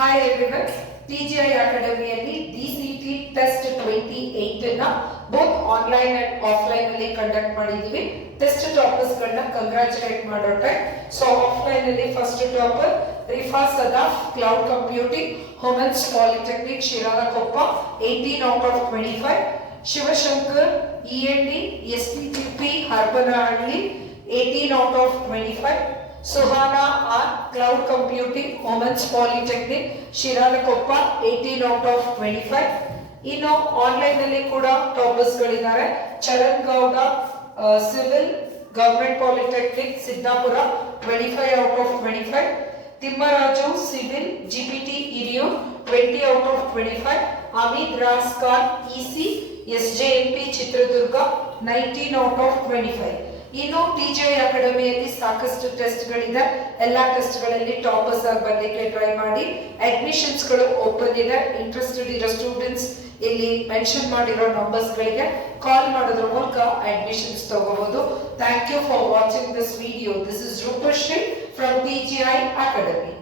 Hi everyone, TGI ಅಕಾಡೆಮಿಯಲ್ಲಿ DCT test 28 ನ both online and offline ಅಲ್ಲಿ ಕಂಡಕ್ಟ್ ಮಾಡಿದೀವಿ. ಟೆಸ್ಟ್ ಟಾಪರ್ಸ್ ಗಳನ್ನ ಕಂಗ್ರಾಚುಲೇಟ್ ಮಾಡೋಣ. ಸೊ ಆಫ್ಲೈನ್ ಅಲ್ಲಿ first topper Rifa Sadaf, cloud computing, women's polytechnic Shiralakoppa, 18 out of 25. Shivashankar, END, SPTP Harapanahalli, 18 out of 25. Suhana R, Cloud Computing, Women's Polytechnic, Shiralakoppa, 18 out of 25. ಇನ್ನು online ಅಲ್ಲಿ ಕೂಡ toppers ಗಳಿದ್ದಾರೆ. Charan Gowda, civil, government polytechnic Siddapura, 25 out of 25. Thimmaraju, civil, GPT Hiriyur, 20 out of 25. Amit Raskar, EC, SJMP Chitradurga, 19 out of 25. ಇನ್ನು TGI ಅಕಾಡೆಮಿಯಲ್ಲಿ ಸಾಕಷ್ಟು test ಗಳಿದೆ. ಎಲ್ಲಾ test ಗಳಲ್ಲಿ ಟಾಪರ್ಸ್ ಆಗಿ ಬರ್ಲಿಕ್ಕೆ ಟ್ರೈ ಮಾಡಿ. ಅಡ್ಮಿಷನ್ಸ್ ಗಳು ಓಪನ್ ಇದೆ. ಇಂಟ್ರೆಸ್ಟೆಡ್ ಇರೋ ಸ್ಟೂಡೆಂಟ್ಸ್ ಇಲ್ಲಿ ಮೆನ್ಷನ್ ಮಾಡಿರೋ ನಂಬರ್ಸ್ ಗಳಿಗೆ ಕಾಲ್ ಮಾಡೋದ್ರ ಮೂಲಕ ಅಡ್ಮಿಷನ್ಸ್ ತಗೋಬಹುದು. Thank you for watching this video. This is Roopashree from TGI academy.